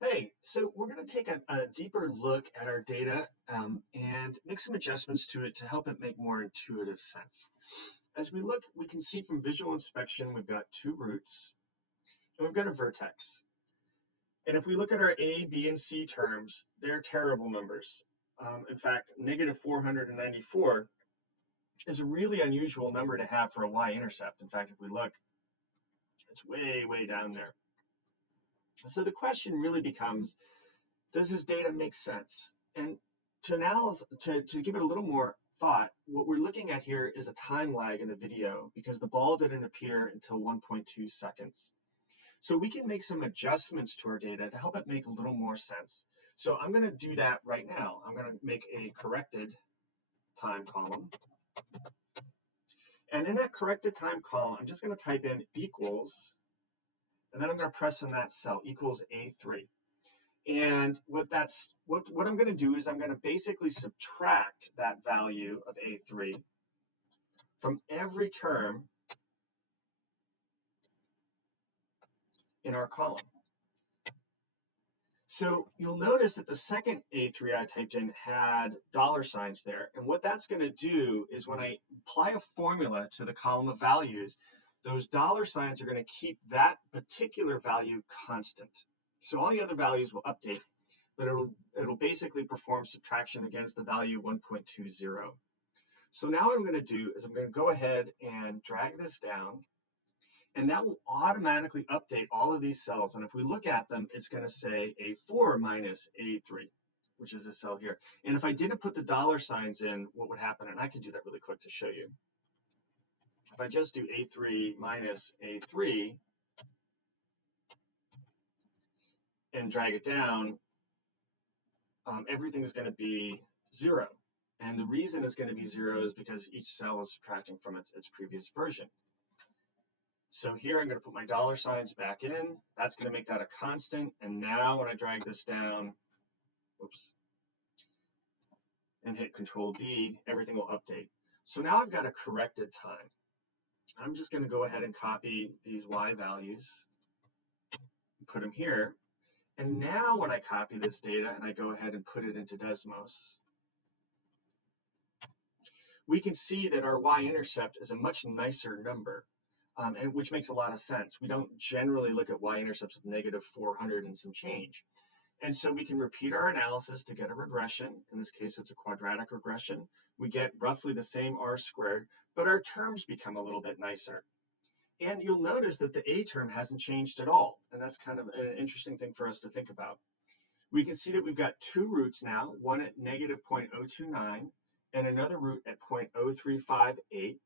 Hey, so we're going to take a deeper look at our data and make some adjustments to it to help it make more intuitive sense. As we look, we can see from visual inspection, we've got two roots and we've got a vertex. And if we look at our A, B, and C terms, they're terrible numbers. In fact, negative 494 is a really unusual number to have for a y-intercept. In fact, if we look, it's way, way down there. So the question really becomes, does this data make sense? And to give it a little more thought, what we're looking at here is a time lag in the video because the ball didn't appear until 1.2 seconds. So we can make some adjustments to our data to help it make a little more sense. So I'm going to do that right now. I'm going to make a corrected time column. And in that corrected time column, I'm just going to type in equals, and then I'm going to press on that cell, equals A3. And what I'm going to do is I'm going to basically subtract that value of A3 from every term in our column. So you'll notice that the second A3 I typed in had dollar signs there. And what that's going to do is when I apply a formula to the column of values, those dollar signs are going to keep that particular value constant. So all the other values will update, but it'll basically perform subtraction against the value 1.20. So now what I'm going to do is I'm going to go ahead and drag this down, and that will automatically update all of these cells. And if we look at them, it's going to say A4 minus A3, which is this cell here. And if I didn't put the dollar signs in, what would happen? And I can do that really quick to show you. If I just do A3 minus A3 and drag it down, everything is going to be 0. And the reason it's going to be 0 is because each cell is subtracting from its previous version. So here I'm going to put my dollar signs back in. That's going to make that a constant. And now when I drag this down, oops, and hit Control D, everything will update. So now I've got a corrected time. I'm just going to go ahead and copy these y values, put them here. And now when I copy this data and I go ahead and put it into Desmos, we can see that our y-intercept is a much nicer number. And which makes a lot of sense. We don't generally look at y-intercepts of negative 400 and some change. And so we can repeat our analysis to get a regression. In this case, it's a quadratic regression. We get roughly the same r squared, but our terms become a little bit nicer. And you'll notice that the a term hasn't changed at all. And that's kind of an interesting thing for us to think about. We can see that we've got two roots now, one at negative 0.029 and another root at 0.0358.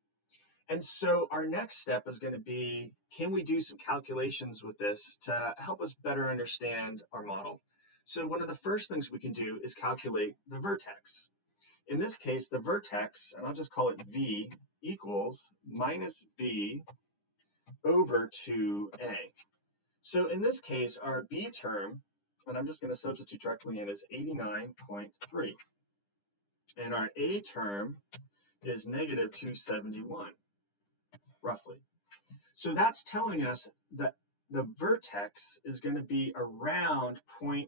And so our next step is going to be, can we do some calculations with this to help us better understand our model? So one of the first things we can do is calculate the vertex. In this case, the vertex, and I'll just call it V, equals minus B over 2A. So in this case, our B term, and I'm just going to substitute directly in, is 89.3. And our A term is negative 271. Roughly. So that's telling us that the vertex is going to be around 0.16.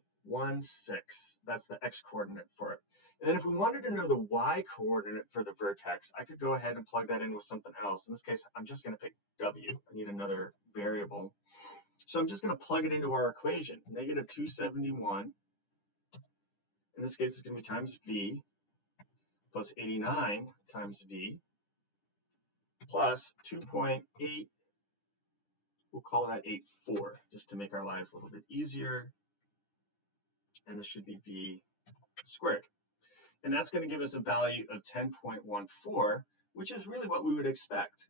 That's the x-coordinate for it. And then if we wanted to know the y-coordinate for the vertex, I could go ahead and plug that in with something else. In this case, I'm just going to pick w. I need another variable. So I'm just going to plug it into our equation. Negative 271. In this case, it's going to be times v plus 89 times v plus 2.8, we'll call that 84, just to make our lives a little bit easier. And this should be v squared. And that's going to give us a value of 10.14, which is really what we would expect.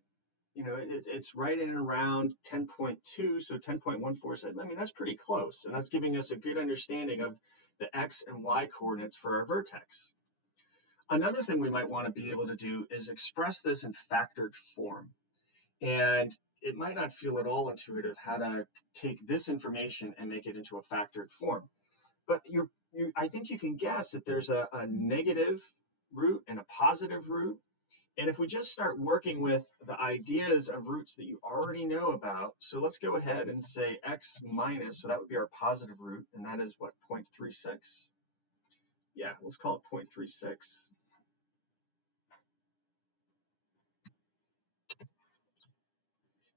You know, it's right in and around 10.2, so 10.14, I mean, that's pretty close. And that's giving us a good understanding of the x and y coordinates for our vertex. Another thing we might want to be able to do is express this in factored form. And it might not feel at all intuitive how to take this information and make it into a factored form. But I think you can guess that there's a negative root and a positive root. And if we just start working with the ideas of roots that you already know about, so let's go ahead and say x minus, so that would be our positive root, and that is what, 0.36? Yeah, let's call it 0.36.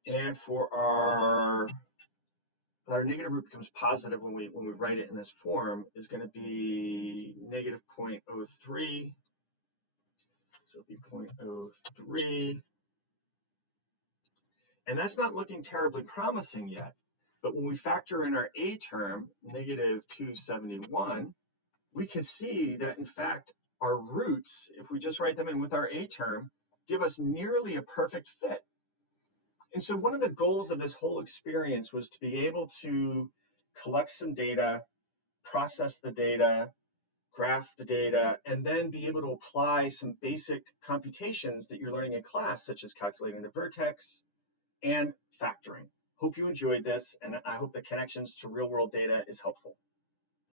And for our negative root becomes positive when we write it in this form, is going to be negative 0.03. So it'll be 0.03. And that's not looking terribly promising yet. But when we factor in our a term, negative 271, we can see that, in fact, our roots, if we just write them in with our a term, give us nearly a perfect fit. And so one of the goals of this whole experience was to be able to collect some data, process the data, graph the data, and then be able to apply some basic computations that you're learning in class, such as calculating the vertex and factoring. Hope you enjoyed this, and I hope the connections to real-world data is helpful.